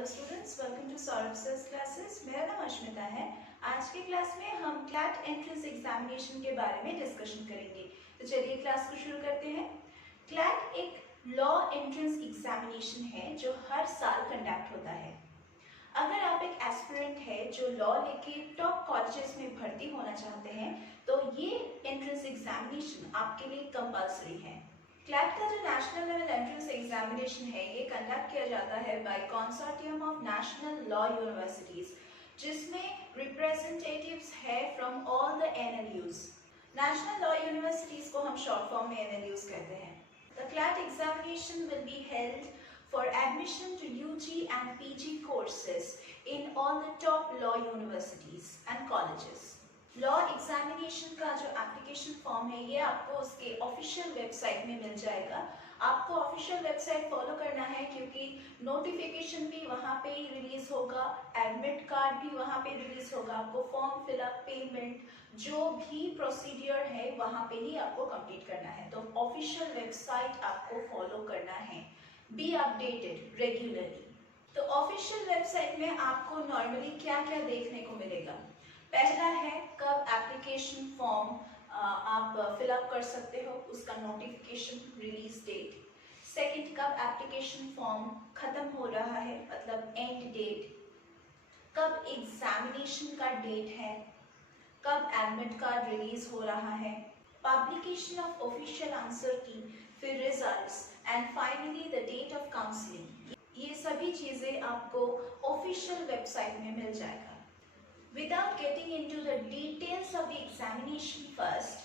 Hello students, welcome to Saurabh sir's classes. मेरा नाम अश्मिता है। आज के क्लास में हम क्लैट एंट्रेंस एग्जामिनेशन के बारे में डिस्कशन करेंगे। तो चलिए क्लास को शुरू करते हैं। क्लैट एक लॉ एंट्रेंस एग्जामिनेशन है जो हर साल कंडक्ट होता है। अगर आप एक एस्पिरेंट है जो लॉ लेके टॉप कॉलेजेस में भर्ती होना चाहते हैं तो ये एंट्रेंस एग्जामिनेशन आपके लिए कंपल्सरी है। क्लैट का जो नेशनल लेवल एंट्रेंस एग्जामिनेशन है ये कंडक्ट किया जाता है by consortium of national law universities, जिसमें रिप्रेजेंटेटिव्स है from all the NLUs. National law universities को हम शॉर्ट फॉर्म में एनएलयूज कहते हैं। The CLAT examination will be held for admission to UG and PG courses in all the top law universities and colleges. Law examination का जो application form है ये आपको उसके ऑफिशियल वेबसाइट में मिल जाएगा। आपको ऑफिशियल वेबसाइट फॉलो करना है क्योंकि नोटिफिकेशन भी वहाँ पे ही रिलीज होगा, एडमिट कार्ड भी वहाँ पे रिलीज होगा। आपको फॉर्म फिलअप, पेमेंट, जो भी प्रोसीडियर है वहाँ पे ही आपको कंप्लीट करना है। तो ऑफिशियल वेबसाइट आपको फॉलो करना है। Be updated regularly. तो ऑफिशियल वेबसाइट में आपको नॉर्मली क्या क्या देखने को मिलेगा। पहला है कब एप्लीकेशन फॉर्म आप फिलअप कर सकते हो, उसका नोटिफिकेशन, रिलीज डेट। सेकंड, कब एप्लीकेशन फॉर्म खत्म हो रहा है, मतलब एंड डेट। कब एग्जामिनेशन का डेट है, कब एडमिट कार्ड रिलीज हो रहा है, publication of official answer key, फिर results and finally the date of counselling. ये सभी चीजें आपको ऑफिशियल वेबसाइट में मिल जाएगा। Without getting into the details of the examination first,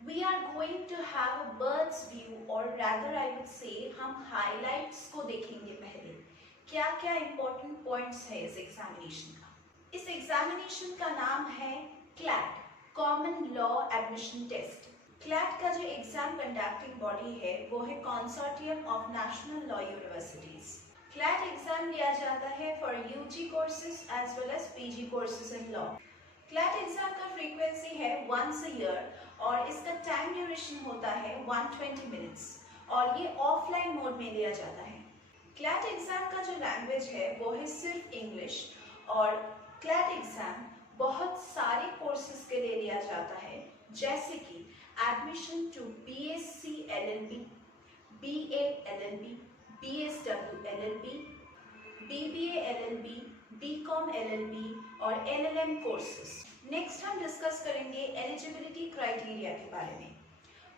we are going to have a bird's view, or rather I would say हम highlights को देखेंगे। पहले क्या क्या important points है इस examination का। इस examination का नाम है CLAT, Common Law Admission Test। CLAT का जो एग्जाम कंडक्टिंग बॉडी है वो है consortium of national law universities. CLAT exam लिया जाता है for UG courses as well as PG courses in law. CLAT exam का फ्रीक्वेंसी है वंस अ ईयर और इसका टाइम ड्यूरेशन होता है 120 मिनट्स और ये ऑफलाइन मोड में लिया जाता है। क्लैट एग्जाम का जो लैंग्वेज है वो है सिर्फ इंग्लिश और क्लैट एग्जाम बहुत सारे कोर्सेज के लिए लिया जाता है, जैसे कि admission to BSc LLB, BA LLB, BSW LLB, BBA LLB, BCom LLB और LLM कोर्सेज। नेक्स्ट हम डिस्कस करेंगे एलिजिबिलिटी क्राइटेरिया के बारे में।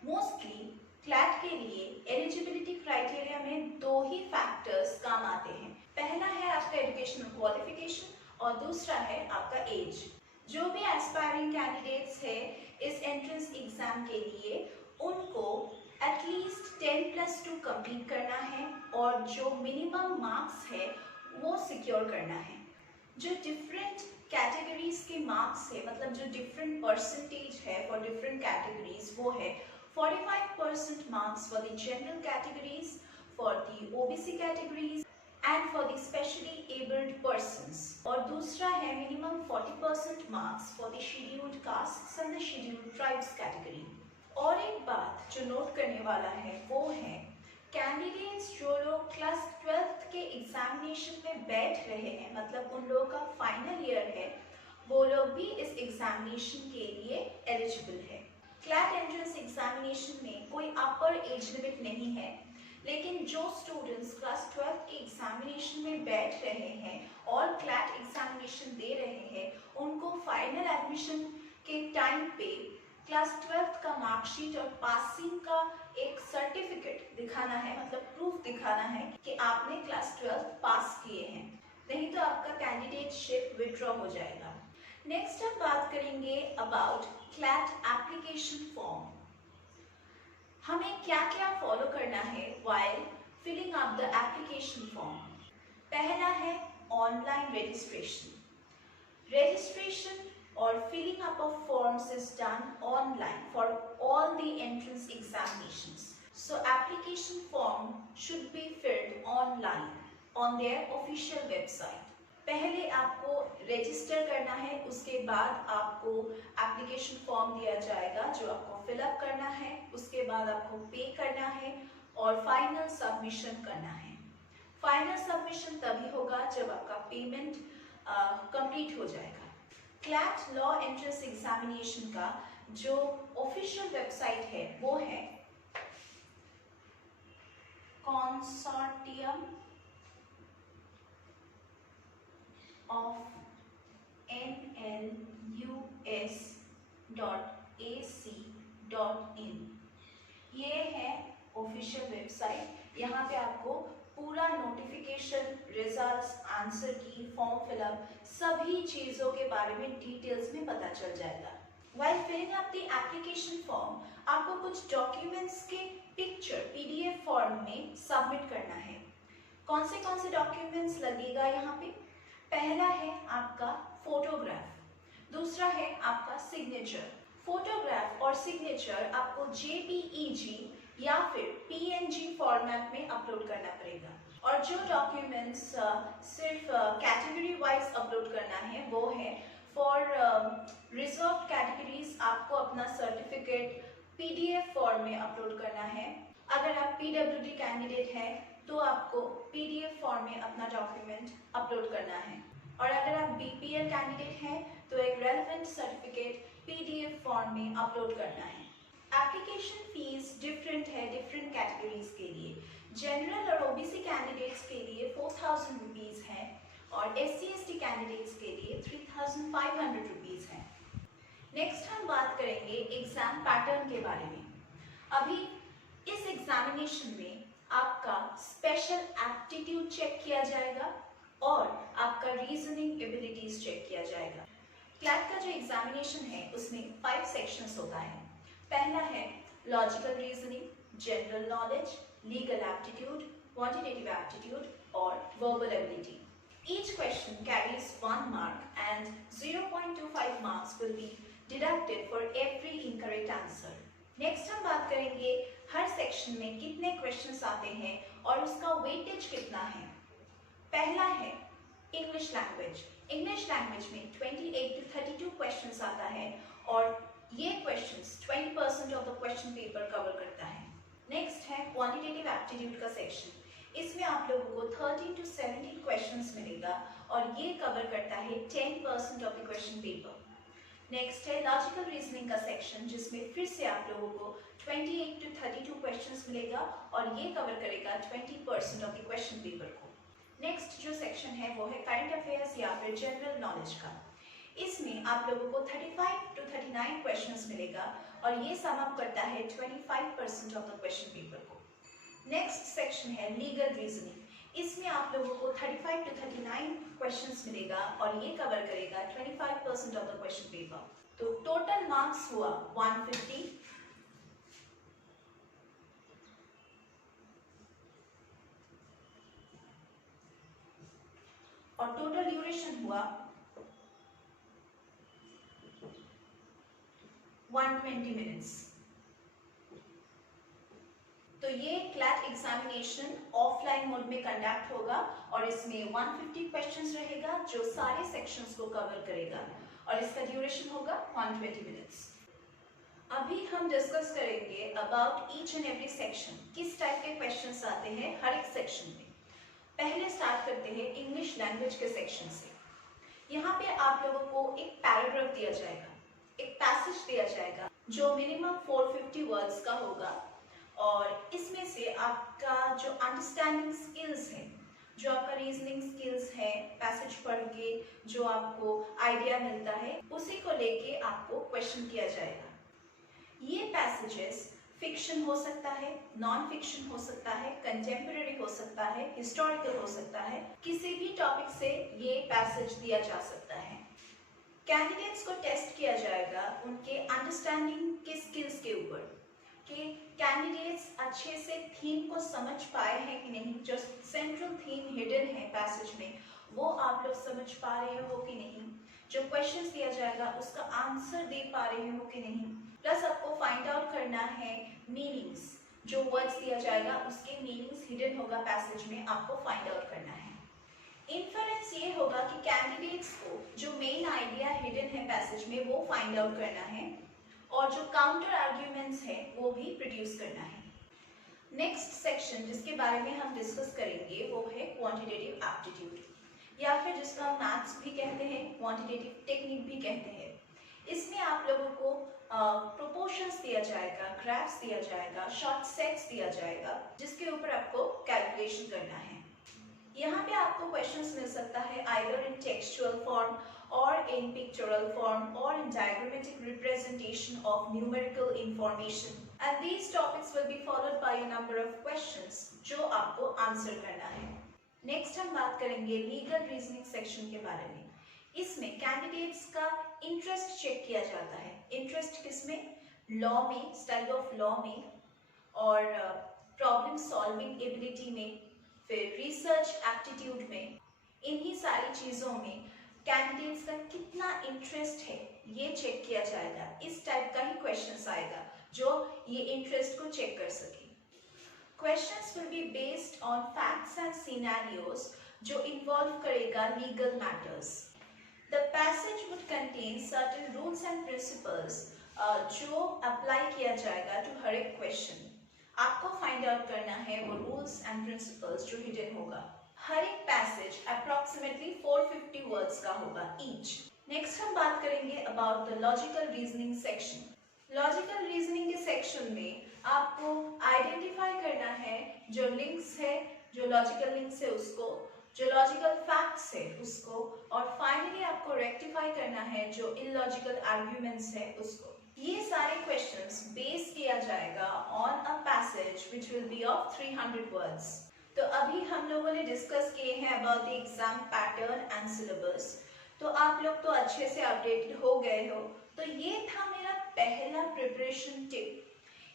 मोस्टली क्लैट के लिए एलिजिबिलिटी क्राइटेरिया में दो ही फैक्टर्स काम आते हैं। पहला है आपका एजुकेशनल क्वालिफिकेशन और दूसरा है आपका एज। जो भी एस्पायरिंग कैंडिडेट्स है इस एंट्रेंस एग्जाम के लिए उनको एटलीस्ट 10+2 कंप्लीट करना है और जो मिनिमम मार्क्स है वो सिक्योर करना है। जो डिफरेंट कैटेगरीज के मार्क्स है, मतलब जो डिफरेंट परसेंटेज है फॉर डिफरेंट कैटेगरीज, वो है 45% marks for the general categories, for the OBC categories and for the specially abled persons, और दूसरा है minimum 40% marks for the scheduled castes and the scheduled tribes category. और एक बात जो नोट करने वाला है वो है कैंडिडेट्स जो लोग क्लास 12th के एग्जामिनेशन में बैठ रहे हैं, मतलब उन लोगों का फाइनल ईयर है, वो लोग भी इस एग्जामिनेशन के लिए एलिजिबल है। क्लैट एंट्रेंस एग्जामिनेशन में कोई अपर एज लिमिट नहीं है, लेकिन जो स्टूडेंट्स क्लास 12th के एग्जामिनेशन में बैठ रहे हैं और क्लैट एग्जामिनेशन दे रहे हैं उनको फाइनल एडमिशन के टाइम पे क्लास 12th का मार्कशीट और पासिंग का एक सर्टिफिकेट दिखाना है, मतलब प्रूफ दिखाना है कि आपने क्लास 12th पास किए हैं, नहीं तो आपका कैंडिडेटशिप विड्रॉ हो जाएगा। नेक्स्ट हम बात करेंगे अबाउट क्लैट एप्लीकेशन फॉर्म। हमें क्या क्या फॉलो करना है while filling up the application form. पहला है online registration. Registration or filling up of forms is done online for all the entrance examinations. So application form should be filled online on their official website. पहले आपको register करना है, उसके बाद आपको application form दिया जाएगा जो आपको फिलअप करना है, उसके बाद आपको पे करना है और फाइनल सबमिशन करना है। फाइनल सबमिशन तभी होगा पेमेंट कंप्लीट हो जाएगा। क्लैट लॉ एंट्रेंस एग्जामिनेशन का जो ऑफिशियल वेबसाइट है वो है कंसोर्टियम ऑफ NLUS.AC.in। ये है ऑफिशियल वेबसाइट। यहाँ पे आपको पूरा नोटिफिकेशन, रिजल्ट्स, आंसर की, फॉर्म फिलअप, सभी चीज़ों के बारे में डिटेल्स में पता चल जाएगा। While filling up the application form, आपको कुछ डॉक्यूमेंट्स के पिक्चर PDF फॉर्म में सबमिट करना है। कौन से डॉक्यूमेंट्स लगेगा यहाँ पे? पहला है आपका फोटोग्राफ, दूसरा है आपका सिग्नेचर। फोटोग्राफ और सिग्नेचर आपको JPEG या फिर PNG फॉर्मेट में अपलोड करना पड़ेगा। और जो डॉक्यूमेंट्स सिर्फ कैटेगरी वाइज अपलोड करना है वो है फॉर रिजर्व कैटेगरीज आपको अपना सर्टिफिकेट PDF फॉर्म में अपलोड करना है। अगर आप PWD कैंडिडेट हैं तो आपको PDF फॉर्म में अपना डॉक्यूमेंट अपलोड करना है। और अगर आप BPL कैंडिडेट हैं तो एक रेलेवेंट सर्टिफिकेट PDF फॉर्म में अपलोड करना है। एप्लीकेशन फीस डिफरेंट है डिफरेंट कैटेगरीज के लिए। जनरल और OBC कैंडिडेट्स के लिए 4000 रुपीज़ है और SC/ST कैंडिडेट्स के लिए 3500 रुपीज़ है। नेक्स्ट हम बात करेंगे एग्जाम पैटर्न के बारे में। अभी इस एग्जामिनेशन में आपका स्पेशल एप्टीट्यूड चेक किया जाएगा और आपका रीजनिंग एबिलिटीज चेक किया जाएगा। क्लैट का जो एग्जामिनेशन है उसमें 5 सेक्शंस होता है। पहला है logical reasoning, general knowledge, legal aptitude, quantitative aptitude और verbal ability. Each question carries 1 mark and 0.25 marks will be deducted for every incorrect answer. Next हम बात करेंगे हर सेक्शन में कितने क्वेश्चंस आते हैं और उसका वेटेज कितना है। पहला है इंग्लिश लैंग्वेज। इंग्लिश लैंग्वेज में 28 to 32 क्वेश्चंस आता है और ये questions 20% of the question paper cover करता है। नेक्स्ट है क्वांटिटेटिव एप्टीट्यूड का सेक्शन। इसमें आप लोगों को 13 to 17 क्वेश्चंस मिलेगा और ये कवर करता है 10% of the question paper. Next है लॉजिकल रीजनिंग का सेक्शन जिसमें फिर से आप लोगों को 28 to 32 क्वेश्चंस मिलेगा और ये कवर करेगा 20% ऑफ द क्वेश्चन पेपर को। नेक्स्ट जो सेक्शन है वो है करंट अफेयर्स या फिर जनरल नॉलेज का। इसमें आप लोगों को 35 to 39 क्वेश्चंस मिलेगा और ये सम अप करता है 25% ऑफ द क्वेश्चन पेपर को। नेक्स्ट सेक्शन है लीगल रीजनिंग। इसमें आप लोगों को 35 to 39 क्वेश्चंस मिलेगा और ये कवर करेगा 25% ऑफ द क्वेश्चन पेपर। तो टोटल मार्क्स हुआ 150 और टोटल ड्यूरेशन हुआ 120 मिनट्स। तो ये क्लैट एग्जामिनेशन ऑफलाइन मोड में कंडक्ट होगा और इसमें 150 क्वेश्चंस रहेगा जो सारे सेक्शंस को कवर करेगा और इसका ड्यूरेशन होगा 120 मिनट्स। अभी हम डिस्कस करेंगे about each and every section, किस टाइप के क्वेश्चंस आते हैं हर एक सेक्शन में। पहले स्टार्ट करते हैं इंग्लिश लैंग्वेज के सेक्शन से। यहाँ पे आप लोगों को एक पैराग्राफ दिया जाएगा, एक पैसेज दिया जाएगा जो मिनिमम 450 वर्ड्स का होगा और इसमें से आपका जो अंडरस्टैंडिंग स्किल्स है, जो आपका रीजनिंग स्किल्स है, पैसेज पढ़ के जो आपको आइडिया मिलता है उसी को लेके आपको क्वेश्चन किया जाएगा। ये पैसेजेस फिक्शन हो सकता है, नॉन फिक्शन हो सकता है, कंटेम्पररी हो सकता है, हिस्टोरिकल हो सकता है, किसी भी टॉपिक से ये पैसेज दिया जा सकता है। कैंडिडेट्स को टेस्ट किया जाएगा उनके अंडरस्टैंडिंग के स्किल्स के ऊपर कि कैंडिडेट्स अच्छे से थीम को समझ पाए हैं कि नहीं, जो सेंट्रल थीम हिडन है पैसेज में वो आप लोग समझ पा रहे हो कि नहीं, जो क्वेश्चंस दिया जाएगा उसका आंसर दे पा रहे हो कि नहीं। प्लस आपको फाइंड आउट करना है मीनिंग्स, जो वर्ड्स दिया जाएगा उसके मीनिंग्स हिडन होगा पैसेज में, आपको फाइंड आउट करना है। इन्फरेंस ये होगा कि कैंडिडेट्स को जो मेन आइडिया हिडन है पैसेज में वो फाइंड आउट करना है और जो काउंटर आर्ग्यूमेंट्स है वो भी प्रोड्यूस करना है। नेक्स्ट सेक्शन जिसके बारे में हम डिस्कस करेंगे वो है क्वांटिटेटिव एप्टीट्यूड या फिर जिसका मैथ्स भी कहते हैं, क्वांटिटेटिव टेक्निक भी कहते हैं। इसमें आप लोगों को प्रोपोर्शंस दिया जाएगा, ग्राफ्स दिया जाएगा, शॉर्ट सेट्स दिया जाएगा, जिसके ऊपर आपको कैलकुलेशन करना है। यहाँ पे आपको क्वेश्चंस मिल सकता है आइदर इन टेक्सचुअल फॉर्म और इन पिक्चरल फॉर्म और in diagrammatic representation of numerical information, and these topics will be followed by a number of questions जो आपको आंसर करना है। नेक्स्ट हम बात करेंगे लीगल रीजनिंग सेक्शन के बारे में। इसमें कैंडिडेट्स का इंटरेस्ट चेक किया जाता है। इंटरेस्ट किसमें? लॉ में, स्टडी ऑफ लॉ में, और प्रॉब्लम सॉल्विंग एबिलिटी में, फिर रिसर्च एप्टीट्यूड में। इन्हीं सारी चीज़ों में कैंडिडेट्स का कितना इंटरेस्ट है ये चेक किया जाएगा। इस टाइप का ही क्वेश्चंस आएगा जो ये इंटरेस्ट को चेक कर सके। Questions will be based on facts and scenarios जो इन्वॉल्व करेगा legal matters. The passage would contain certain rules and principles जो अप्लाई किया जाएगा टू हर एक क्वेश्चन। आपको फाइंड आउट करना है वो रूल्स एंड प्रिंसिपल्स जो हिडन होगा। हर एक पैसेज अप्रॉक्सीमेटली 450 वर्ड्स का होगा ईच। नेक्स्ट हम बात करेंगे about the logical reasoning section. Logical reasoning के सेक्शन में आपको आइडेंटिफाई करना है जो लिंक्स है, जो लॉजिकल लिंक्स है उसको, जो लॉजिकल फैक्ट्स है उसको, और फाइनली आपको रेक्टिफाई करना है जो इलॉजिकल आर्ग्यूमेंट्स है उसको। ये सारे क्वेश्चंस बेस किया जाएगा on a passage which will be of 300 words. तो अभी हम लोगों ने डिस्कस किए हैं about the exam pattern and syllabus. तो आप लोग तो अच्छे से अपडेटेड हो गए हो। तो ये था मेरा पहला प्रिपरेशन टिप।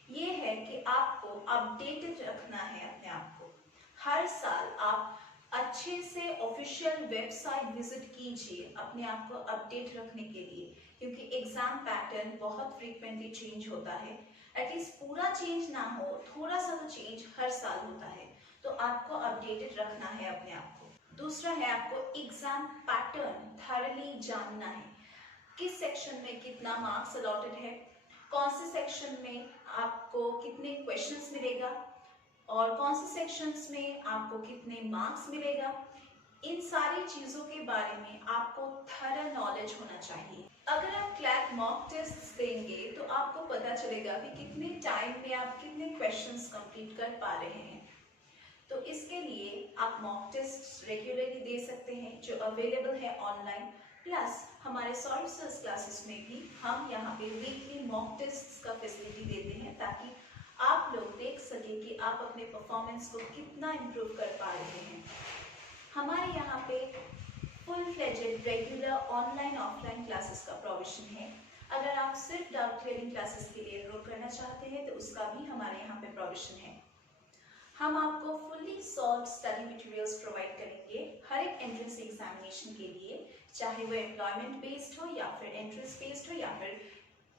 ये है कि आपको अपडेटेड रखना है अपने आप को। हर साल आप अच्छे से ऑफिशियल वेबसाइट विजिट कीजिए अपने आप को अपडेट रखने के लिए, क्योंकि एग्जाम पैटर्न बहुत फ्रीक्वेंटली चेंज होता है। एटलीस्ट पूरा चेंज ना हो, थोड़ा सा तो चेंज हर साल होता है। तो आपको अपडेटेड रखना है अपने आप को। दूसरा है आपको एग्जाम पैटर्न थॉरली जानना है। किस सेक्शन में कितना मार्क्स अलॉटेड है, कौन से सेक्शन में आपको कितने क्वेश्चंस मिलेगा, और कौन से सेक्शंस में आपको कितने मार्क्स मिलेगा। इन सारी चीज़ों के बारे में आपको थॉरो नॉलेज होना चाहिए। अगर आप क्लैट मॉक टेस्ट देंगे तो आपको पता चलेगा कि कितने टाइम में आप कितने क्वेश्चंस कंप्लीट कर पा रहे हैं। तो इसके लिए आप मॉक टेस्ट रेगुलरली दे सकते हैं जो अवेलेबल है ऑनलाइन। प्लस हमारे सॉल्व सर्च क्लासेस में भी हम यहाँ पे वीकली मॉक टेस्ट का फैसिलिटी देते हैं, ताकि आप लोग देख सके कि आप अपने परफॉर्मेंस को कितना इम्प्रूव कर पा रहे हैं। हमारे यहाँ पे full fledged regular online offline classes का प्रोविजन है। अगर आप सिर्फ डाउट क्लियरिंग क्लासेस के लिए एनरोल करना चाहते हैं तो उसका भी हमारे यहाँ पे प्रोविजन है। हम आपको fully solve study materials provide करेंगे हर एक एंट्रेंस एग्जामिनेशन के लिए, चाहे वो एम्प्लॉयमेंट बेस्ड हो या फिर एंट्रेंस बेस्ड हो या फिर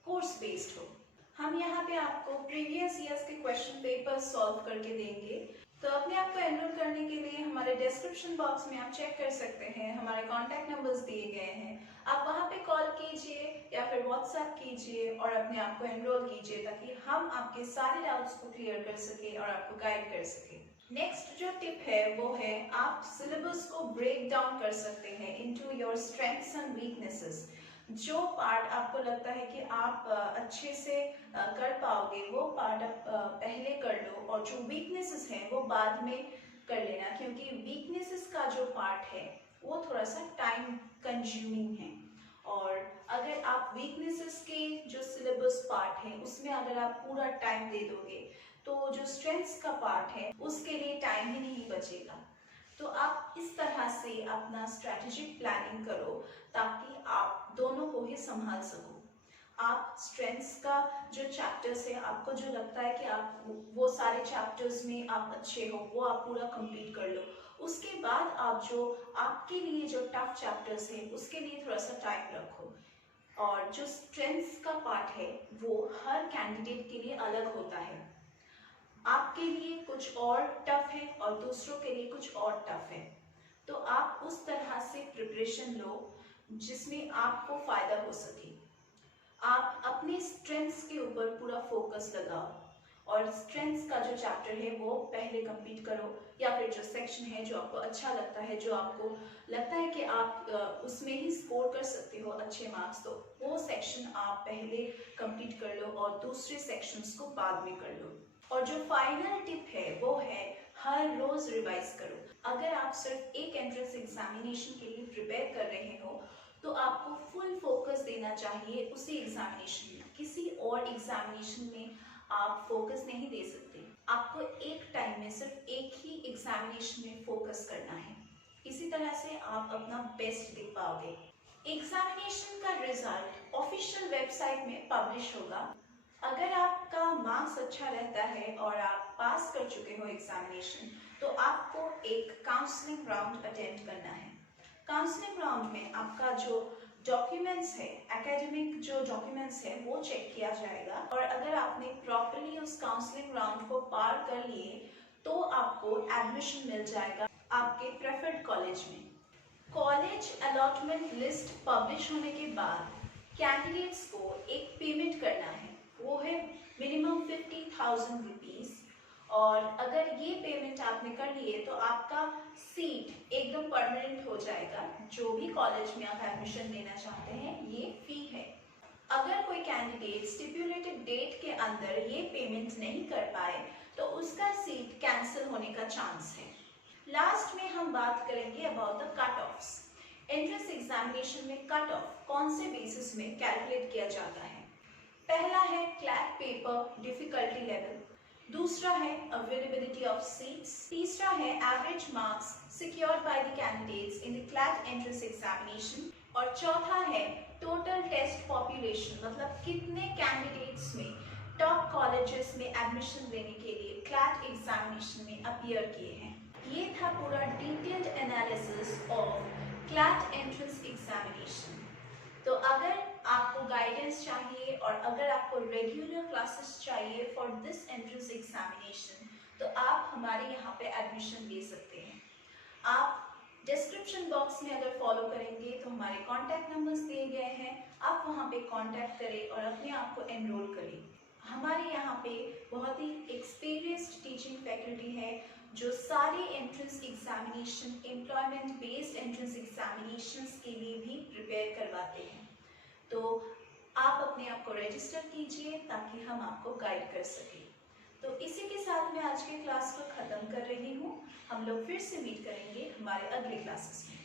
कोर्स बेस्ड हो। हम यहाँ पे आपको प्रीवियस ईयर्स के क्वेश्चन पेपर सॉल्व करके देंगे। तो अपने आप को एनरोल करने के लिए हमारे डिस्क्रिप्शन बॉक्स में आप चेक कर सकते हैं, हमारे कॉन्टैक्ट नंबर्स दिए गए हैं। आप वहाँ पे कॉल कीजिए या फिर व्हाट्सएप कीजिए और अपने आप को एनरोल कीजिए, ताकि हम आपके सारे डाउट्स को क्लियर कर सके और आपको गाइड कर सके। नेक्स्ट जो टिप है वो है आप सिलेबस को ब्रेक डाउन कर सकते हैं into your strengths and weaknesses. जो पार्ट आपको लगता है कि आप अच्छे से कर पाओगे वो पार्ट आप पहले कर लो, और जो वीकनेसेस हैं वो बाद में कर लेना, क्योंकि वीकनेसेस का जो पार्ट है वो थोड़ा सा टाइम कंज्यूमिंग है। और अगर आप वीकनेसेस के जो सिलेबस पार्ट है उसमें अगर आप पूरा टाइम दे दोगे तो जो स्ट्रेंथ्स का पार्ट है उसके लिए टाइम ही नहीं बचेगा। तो आप इस तरह से अपना स्ट्रैटेजिक प्लानिंग करो ताकि आप दोनों को ही संभाल सको। आप स्ट्रेंथ्स का जो चैप्टर्स है, आपको जो लगता है कि आप वो सारे चैप्टर्स में आप अच्छे हो, वो आप पूरा कंप्लीट कर लो। उसके बाद आप जो आपके लिए जो टफ चैप्टर्स है उसके लिए थोड़ा सा टाइम रखो। और जो स्ट्रेंथ्स का पार्ट है वो हर कैंडिडेट के लिए अलग होता है। आपके लिए कुछ और टफ है और दूसरों के लिए कुछ और टफ है। तो आप उस तरह से प्रिपरेशन लो जिसमें आपको फायदा हो सके। आप अपने स्ट्रेंथ्स के ऊपर पूरा फोकस लगाओ और स्ट्रेंथ्स का जो चैप्टर है वो पहले कंप्लीट करो, या फिर जो सेक्शन है जो आपको अच्छा लगता है, जो आपको लगता है कि आप उसमें ही स्कोर कर सकते हो अच्छे मार्क्स, तो वो सेक्शन आप पहले कंप्लीट कर लो और दूसरे सेक्शंस को बाद में कर लो। और जो फाइनल टिप है वो है हर रोज रिवाइज करो। अगर आप सिर्फ एक एंट्रेंस एग्जामिनेशन के लिए प्रिपेयर कर रहे हो तो आपको फुल फोकस देना चाहिए उसी एग्जामिनेशन में। किसी और एग्जामिनेशन में आप फोकस नहीं दे सकते। आपको एक टाइम में सिर्फ एक ही एग्जामिनेशन में फोकस करना है। इसी तरह से आप अपना बेस्ट दे पाओगे। एग्जामिनेशन का रिजल्ट ऑफिशियल वेबसाइट में पब्लिश होगा। अगर आपका मार्क्स अच्छा रहता है और आप पास कर चुके हो एग्जामिनेशन, तो आपको एक काउंसलिंग राउंड अटेंड करना है। काउंसलिंग राउंड में आपका जो डॉक्यूमेंट्स है, एकेडमिक जो डॉक्यूमेंट्स है, वो चेक किया जाएगा और अगर आपने प्रॉपर्ली उस काउंसलिंग राउंड को पार कर लिए तो आपको एडमिशन मिल जाएगा आपके प्रेफर्ड कॉलेज में। कॉलेज अलॉटमेंट लिस्ट पब्लिश होने के बाद कैंडिडेट्स को एक पेमेंट करना है, वो है मिनिमम 50,000 रुपीज। और अगर ये पेमेंट आपने कर लिए तो आपका सीट एकदम परमानेंट हो जाएगा। जो भी कॉलेज में आप एडमिशन लेना चाहते हैं, ये फी है। अगर कोई कैंडिडेट स्टिपुलेटेड डेट के अंदर ये पेमेंट नहीं कर पाए तो उसका सीट कैंसिल होने का चांस है। लास्ट में हम बात करेंगे about the cut offs. Entrance examination में कट ऑफ कौन से बेसिस में कैलकुलेट किया जाता है? पहला है क्लैट पेपर डिफिकल्टी लेवल, दूसरा है अवेलेबिलिटी ऑफ सीट्स, तीसरा है average marks secured by the candidates in the CLAT entrance examination, और चौथा है टोटल टेस्ट पॉपुलेशन, मतलब कितने कैंडिडेट्स में टॉप कॉलेजेस में एडमिशन लेने के लिए क्लैट एग्जामिनेशन में अपीयर किए हैं। ये था पूरा detailed analysis of CLAT entrance examination. तो अगर आपको गाइडेंस चाहिए और अगर आपको रेगुलर क्लासेस चाहिए फॉर दिस एंट्रेंस एग्जामिनेशन, तो आप हमारे यहाँ पे एडमिशन ले सकते हैं। आप डिस्क्रिप्शन बॉक्स में अगर फॉलो करेंगे तो हमारे कॉन्टैक्ट नंबर्स दिए गए हैं, आप वहाँ पे कॉन्टैक्ट करें और अपने आप को एनरोल करें। हमारे यहाँ पे बहुत ही एक्सपीरियंस्ड टीचिंग फैकल्टी है जो सारे entrance examination, employment based entrance examinations के लिए भी प्रिपेयर करवाते हैं। तो आप अपने आप को रजिस्टर कीजिए ताकि हम आपको गाइड कर सकें। तो इसी के साथ मैं आज के क्लास को ख़त्म कर रही हूँ। हम लोग फिर से मीट करेंगे हमारे अगले क्लासेस में।